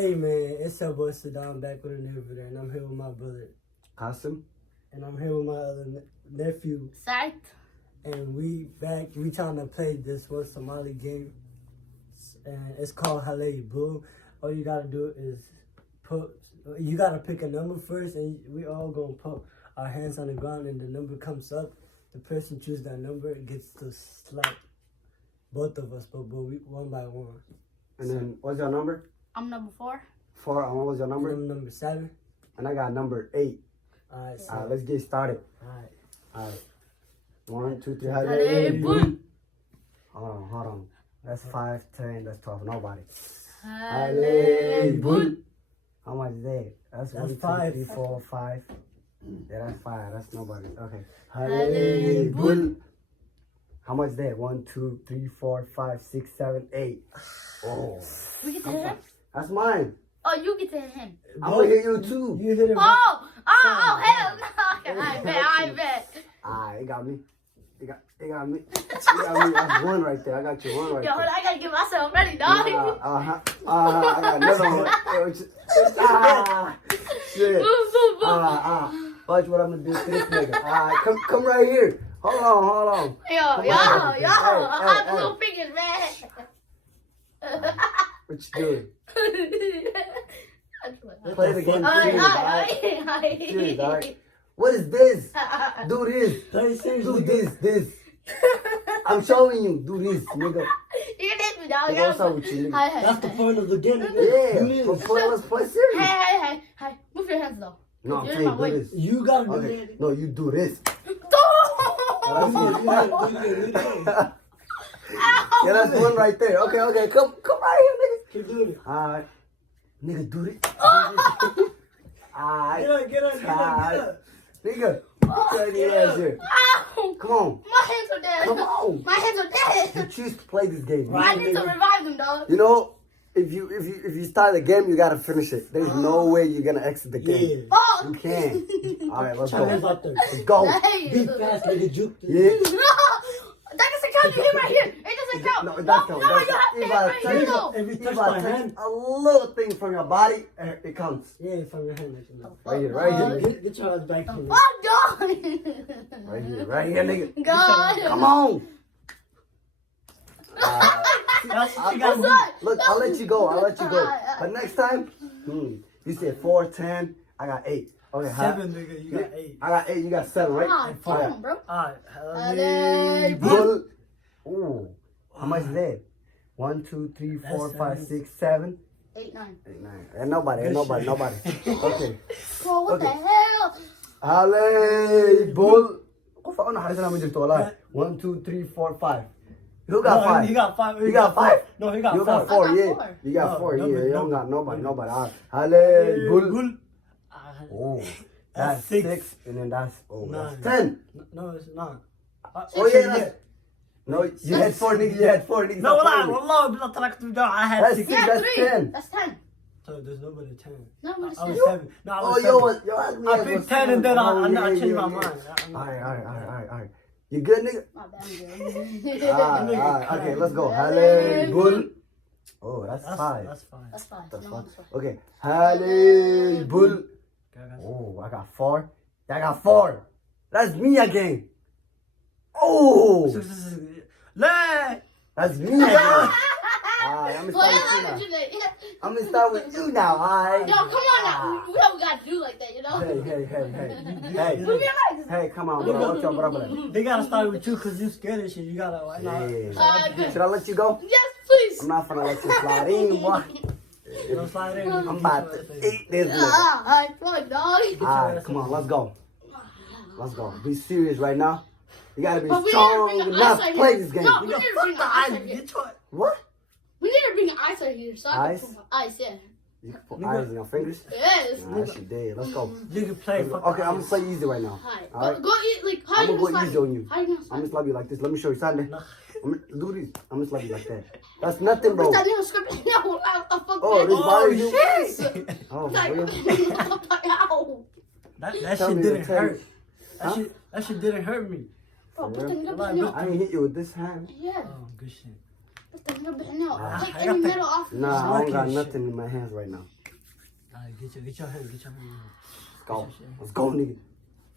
Hey man, it's your boy Saddam back with a new video, and I'm here with my brother Qasim. and I'm here with my other nephew. Sait. And we trying to play this one Somali game, and it's called Halay Bull. All you gotta do is you gotta pick a number first, and we all gonna put our hands on the ground, and the number comes up. The person choose that number gets to slap both of us, but we one by one. And then what's your number? I'm number 4. 4. And what was your number? I'm number 7. And I got number 8. Alright, so Let's get started. alright. 1, 2, 3. Halay Bull. Hold on. That's 5, 10. That's 12. Nobody. Halay Bull. How much is that? That's 1, 2, 5. 3, 4, 5. Yeah, that's 5. That's nobody. Okay. Halay Bull. How much is that? 1, 2, 3, 4, 5, 6, 7, 8. Oh. We get to hit him? That's mine. Oh, you get to hit him. I'm gonna hit you too. You hit him. Oh, hell no. Okay, I bet. It got me. It got me. It got me. That's 1 right there. I got you 1 right Yo, hold there. on, I gotta get myself ready, dog. I got another one. Shit. Watch what I'm gonna do to this nigga. Come right here. Hold on. Yo, hot little fingers, man. What you doing? Play the game serious, alright? What is this? Do this. Do this. I'm showing you. Do this, nigga. You can hit me, dog. What's up with you, nigga? That's the point of the game. Yeah, let's play serious. Hey. Move your hands, though. No, I'm You're in saying my do way. this. You gotta do Okay. that. No, you do this. Yeah, that's 1 right there. Okay. Come right here, nigga. Keep doing it. Alright. Nigga, do this. Alright. Get up. Nigga, get your ass here. Ow! Come on. My hands are dead. Come on. My hands are dead. You choose to play this game. I need to revive them, dog. You know, if you start the game, you gotta finish it. There's no way you're gonna exit the game. Yeah. Oh! You can. Alright, let's Hands go. out there. Let's go. Hey. Be fast, nigga. Juke. Yeah. That doesn't count. You hit right here. It doesn't count. No, it does count. No, you have to hit right here, though. If you You touch my gotta hand. touch a little thing from your body, it counts. Yeah, from your hand. Actually. Right here. Get your hands back here. Oh, dog. Right here, nigga. God. Come on. That's what you gotta What's do. up? Look, I'll let you go. But next time, you said 4, 10. I got 8. Okay, 7, nigga. You got 8. I got 8. You got 7, right? Ah, damn, bro. Alright. Halay Bull. Ooh. How much is that? 1, 2, 3, 4, 5, 6, 7, 8, 9. 8, 9. Ain't nobody. Okay. Bro, what the Okay. hell? Halay Bull. Qof aan naxariisana ma jirto wallahi. 1, 2, 3, 4, 5. Who got 5? He got 5. You got 5? No, he got You 4. got 4, I got yeah. 4. You got No, 4, no, yeah. no, You don't no. got nobody. Halay Bull. Oh, That's that's 6. 6. And then that's 9. 10. No, it's not. Oh, yeah. No, you had 4, nigga. No, Stop والله playing. والله بلا تركت I had That's 6. six. Yeah, That's 3. 10. That's 10. So there's nobody 10. No, but it's I was 10. 7. No, I Oh, was 7. yo, I picked 10 and then I changed my yeah. mind. Alright. You good, nigga? My bad, I'm good. Alright. Okay, let's go. Halay Bull. Oh, that's 5. That's fine. That's fine. That's No, fine. that's fine. Okay. Halay Bull. Oh, I got 4. I got 4. That's me again. Oh, لا that's me again. Alright, I'm Well, gonna I start like with you now. what you did. I'm gonna start with you now. Alright. Yo, come on now. We don't got to do like that, you know? Hey. Move your legs. Hey, come on, bro. What's your brother? They gotta start with you because you scared and shit. You gotta why not? Yeah. Good. Should I let you go? Yes, please. I'm not gonna let you slide in, boy. You don't slide in. I'm about to eat this nigga. I fuck, dog. Alright, come on, let's go. Let's go. Be serious right now. You gotta be But we strong need to bring an enough eyesight to play here. this game. No, we need to bring an eyesight here. Get your What? We need to bring an eyesight here. So I can Ice? put my eyes, yeah. You can put eyes in your fingers? Yes. Nah, that shit dead. Let's go. you can play. Okay, I'm gonna play easy right now. Hi. Alright? Go eat, like, how I'm you gonna gonna go slide easy on me? you. How you gonna I'm slide gonna me? slap you like this. Let me show you something. I'm gonna do this. I'm gonna slap you like that. That's nothing, bro. That nigga script. No, what the fuck? Oh, man? this bothers you? Yes. Oh, Like, for real? ow. That Tell shit me, didn't tell me. hurt. Huh? That shit didn't hurt me. Bro, put real? the nigga. I didn't hit you with this hand. Yeah. Oh, good shit. Take I any got the- metal off. Nah, I don't got Shit. nothing in my hands right now. Get your hand. Let's go. Let's go, nigga.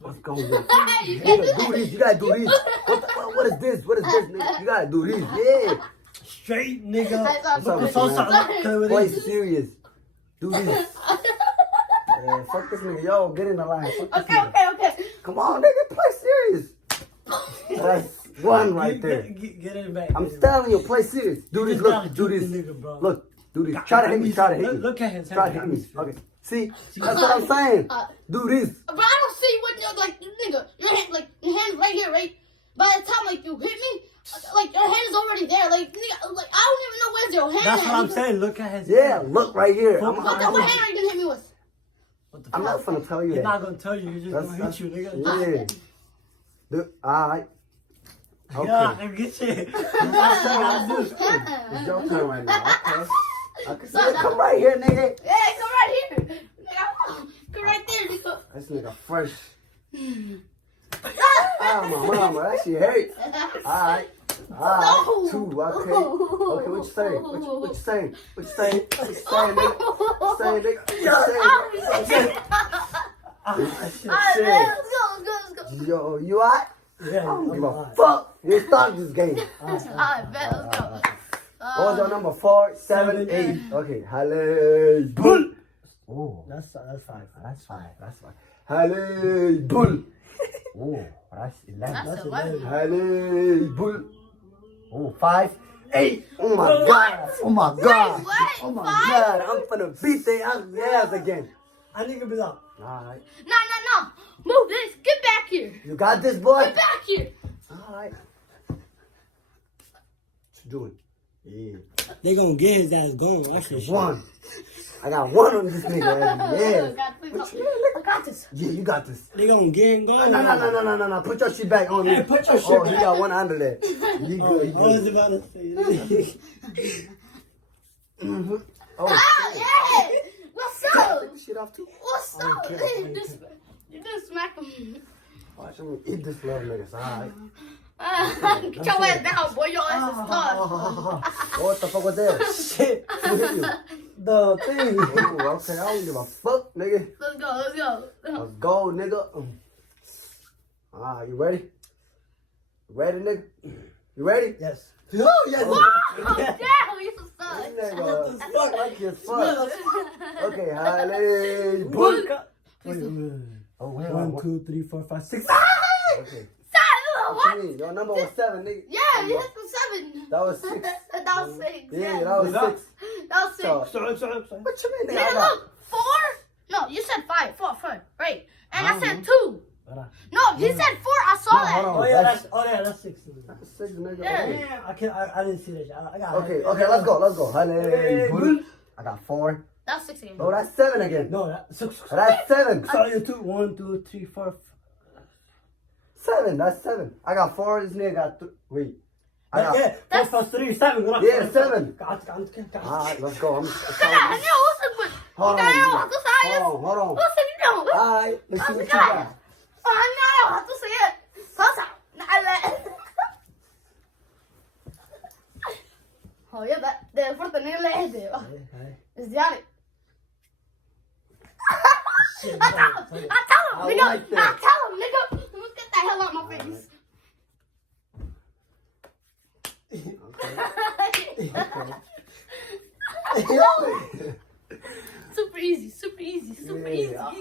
Let's go, nigga. You You can't gotta do this. You gotta do this. What is this? What is this, nigga? You gotta do this. Yeah. Straight, nigga. I thought What's up, you so were- sorry. Play with Play it. serious. Do this. Man, fuck this nigga. Yo, get in the line. Fuck this Okay, nigga. okay. Come on, nigga. Play serious. That's one right there. Get it back. I'm telling you, play serious. Do this. Look, do this. Look, do this. Try to hit me. Try to hit me. Look at his Try to hand. hit me. Okay. See? That's what I'm saying. Do this. But I don't see what you're like, nigga. Your hand's right here, right? By the time like you hit me, like your hand is already there. Like, nigga, like I don't even know where's your hand. That's at. what I'm saying. Look at his Yeah, hand. look right here. What what hand are you gonna hit me with? What the I'm fuck? not gonna tell you He's that. not gonna tell you. He's just gonna hit you, nigga. Yeah. Alright. Okay. Yeah, get you. That's what I do. It's your turn right now. Okay. I can see it. Come right here, nigga. Yeah, come right here. Nigga, come right there, nigga. This nigga fresh. Ah, my mama, that shit hurt. Alright. Alright. No. 2, okay. Okay, what you saying? What you saying? What you saying? What you saying, nigga? What you saying, nigga? What you saying? Alright, man, let's go. Yo, you alright? Yeah, I don't give a alright. fuck. You start this game. Alright, man, let's go. What was your number? 4, 7, 8. Okay. Halle Bull. Oh, That's 5. that's fine. That's fine. Halle Bull. Oh, that's 11. That's 11. Halle Bull. Oh, 5, 8. Oh my god. Oh my god. what? Oh my 5? god. I'm finna beat their ass again. I need to be up. Alright. No. Move this. Get back here. You got this, boy? Get back here. Alright. What you doing? Yeah. They gonna get his ass going. Watch this shit. 1. I got 1 on this nigga. Yeah. God, please help me. I got this. Yeah, you got this. They gonna get him going. No. Put your shit back on me. Hey, put your shit Oh, he back. got 1 under there. You Oh, good, you I was good. about to say. Mm-hmm. Oh, Ah, yeah. What's up? take the shit off too. What's up? Okay. You just smack him. Watch him eat this little nigga. Alright. Get your ass down, boy. Your ass is tough. What the fuck was that? Shit. Who hit you? The thing. Ooh, okay, I don't give a fuck, nigga. Let's go. Let's go, nigga. You ready? You ready, nigga? You ready? Yes. Oh, yes. Oh, damn, you This suck. nigga, fuck like you fuck. Okay, Halle Bull. Oh, wait, 1, 2, 3, 4, 5, 6. Okay. What? What you mean? Your number was 7, nigga. Yeah, you hit the 7. That was 6. That was 6. Yeah, that was 6. That was 6. So, Sorry. what you mean, nigga? I Nigga, got- look, 4? No, you said 5. 4, right? And I said 2. No, he said 4. I saw No, that. hold on. Oh yeah, that's 6. That's 6, nigga. Yeah. Okay. I didn't see that shit. I got Okay, let's go. Halle Bull. I got 4. That was 6 again. Oh, that's 7 again. No, that's 6. That's 7. Sorry, 2. 1, 2, 3, 4. 7. That's 7. I got 4. This nigga got 3. Wait. I got. Yeah, 4 plus 3, 7. Yeah, 7. Got. Alright, let's go. I know, listen, but Hold on. I don't say it. Hold on. Listen, you know. Alright, let's see what you got. I know, to say it. Cosa. Oh, yeah, det är fortfarande en läge. Izdiani. I tell him, nigga. Get the hell out of my face. Super easy.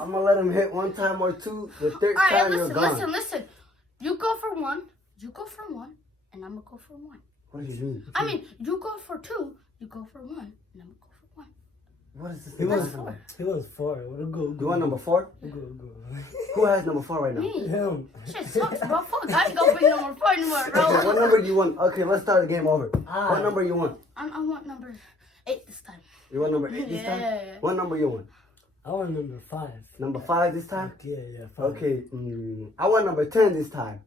I'm gonna let him hit 1 time or 2. The 3rd Alright, time you're gone. listen. You go for 1, and I'm gonna go for 1. What do you mean? I mean, you go for 2, you go for 1, and I'm gonna go for 1. What is this? He was nigga? 4. He was 4. Go. You want number 4? Go. Who has number 4 right now? Me. Him. Shit sucks, bro. Fuck, I ain't gonna bring number 4 anymore, Okay, bro. what number do you want? Okay, let's start the game over. What number you want? I want number 8 this time. You want number 8 this time? Yeah. What number you want? I want number 5. Number 5 this time? Yeah, 5. Okay, I want number 10 this time.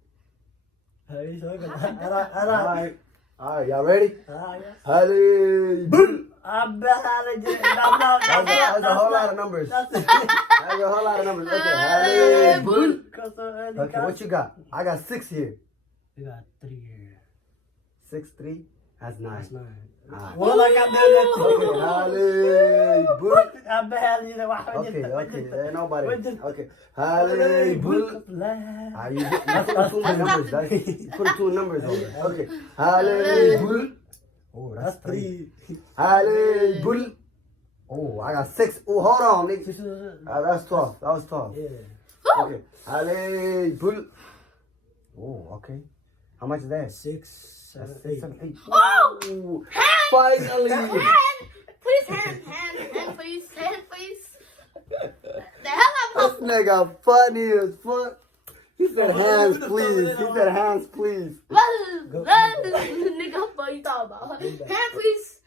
Alright. Alright, y'all ready? Yes. Halle Bull. I'm bad. That's a whole lot of numbers. That's it. That's a whole lot of numbers. Okay, Halle Bull. Okay, Okay, what you got? I got 6 here. You got 3 here. 6, 3. That's 9. That's 9. Alright. Well, like I did that. Okay, Haley Bull. I'm bad, you know. Okay, nobody. Wait, Okay, Haley Bull. Ah, you put 2 numbers. You put 2 numbers over. Okay, Haley Bull. Oh, That's 3. Haley Bull. Oh, I got 6. Oh, hold on, nigga. That's 12. That was 12. Yeah. Okay, Haley Bull. Oh, okay. How much is that? 6, 7, 8. 6, 7, 8. Oh! Hand! Finally! Hand! Please, hand, please, hand, please. The hell This nigga funny as fuck. He said hands, please. He said hands, please. Nigga, what you talking about? Hand, please.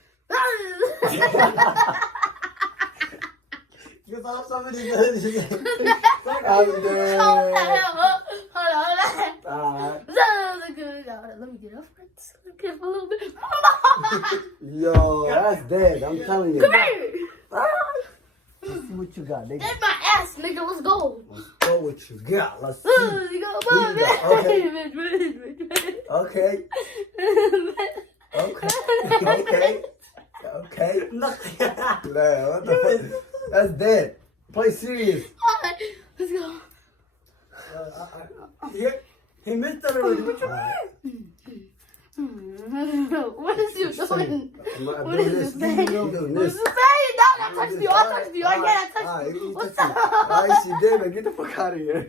You thought somebody did it. I'm dead. Hold on. Alright. Let me get up for a little bit. Yo, that's dead. I'm telling you. Come here. Let's see what you got, nigga. That's my ass, nigga. Let's go. Let's go what you got. Let's see. You go, What you got? Okay. Okay. Okay. Nothing. Man, what the fuck? That's dead. Play serious. Alright, let's go. He missed it already. What you What is you doing? What is this Doing thing? doing What is this. this thing? No, I touched you. I touched you. I can't touch you. What's up? Alright, she did it. Get the fuck out of here.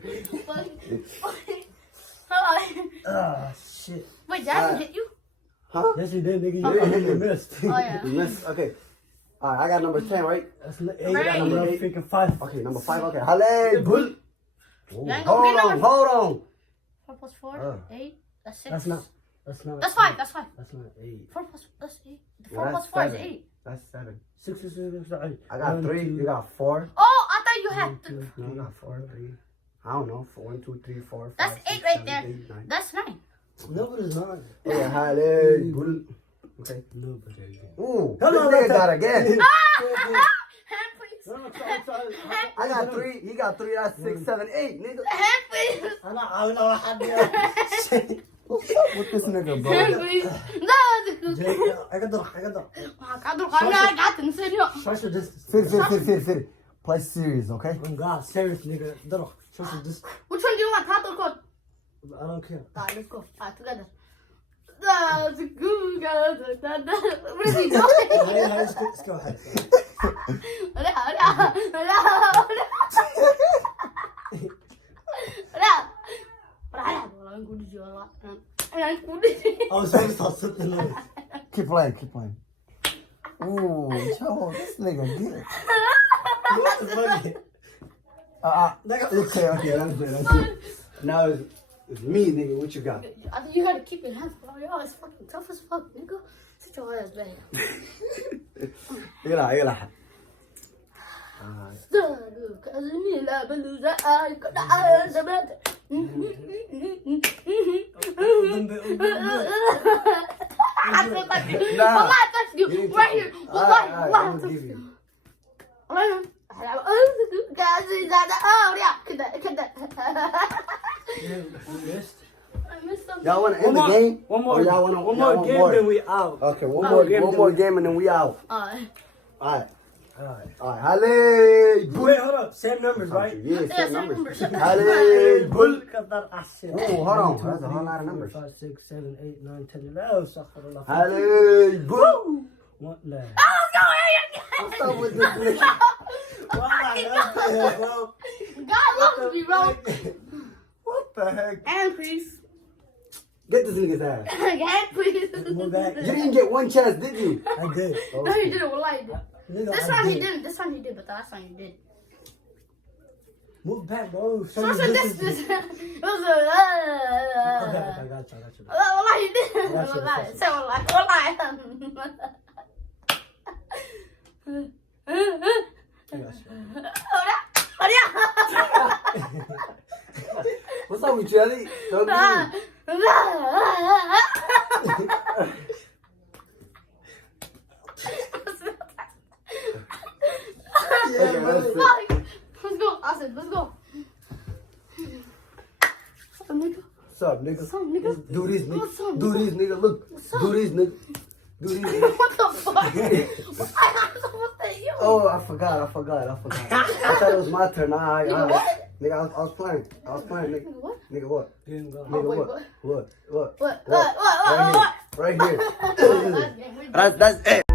Ah, shit. Wait, Dad hit you? Huh? Yes, you did, nigga. You didn't hit You me. missed. Oh, yeah. You missed. Okay. Alright, I got number 10, right? That's 8. Right. Number 8. Freaking 5. Okay, number 5. Okay. Halle, bull. You ain't gonna get number Hold on. 4 plus 4, 8. That's 6. That's not. That's not. That's 5. That's 5. That's not 8. 4 plus that's 8. Yeah, 4 that's plus 4 is 7. 8. That's 7. 6 is 8. I got 3. You got 4. Oh, I thought you had. No, you got 4, 3. I don't know. 1, 2, 3, 4, 5. That's 6, 8 right 7, there. 8, 9. That's 9. No, it is not. Okay, Halle, bull. Okay. No, but it is. Ooh, Hello, this nigga got again. Hand, please. No, sorry. I got 3. He got 3. That's 6, 7, 8, nigga. Hand, please. I know how to do it. What's up with this nigga, bro? Hand, please. No, I got the. I got them. Serio. Social distance. Fit. Play serious, okay? Oh God, serious nigga. Daro. Social distance. Which one do you want? Hot or cold? I don't care. Alright, let's go. Alright, together. That's a good guy. What is he doing? Let's go ahead. I was trying to start something else. Keep playing. Ooh, yo, this nigga get it. What the fuck? Okay, that's good. Now it's me, nigga. What you got? I think you gotta keep your hands for y'all. It's fucking tough as fuck, nigga. Sit your ass back. يلا. والله touched you right here. والله touched you. Y'all want to end the game? One more. Or y'all want to? One more game, then we out. Okay, one more game, and then we out. Alright. Alright. Halle, bull. Wait, hold up. Same numbers, right? Yeah, Yeah, same numbers. same Halle, bull. Shit. Oh, hold on. That's a whole lot of numbers. 5, 6, 7, 8, 9, 10, 11. Astaghfirullah. Halle, bull. One left. What's up with this nigga? God loves me, bro. What the heck? And please. Get this nigga's ass. And please. Move back. You didn't get one chance, did you? I did. No, he didn't. Well, I did. Nigga, This I one he did. didn't. This one he did, but the last one he did. Move back, bro. Show So me this distance. it was I got you. والله he did. That's it, والله that's it. say والله. I got you. What's up with you, Ellie? Don't do Okay, that's it. Let's go. I said, let's go. What's up, nigga? What's up, nigga? What's up, nigga? Do this, What's up, nigga. Do this, nigga. Look. What's up? Do this, nigga. Do this. What the fuck? I'm supposed to hit you. Oh, I forgot. I thought it was my turn. Nigga, what? Nigga, I was playing. Nigga. Nigga, what? Nigga, what? Didn't go. Oh, Nigga, wait, what? what? What? What? Right here. What? Right here. That's it.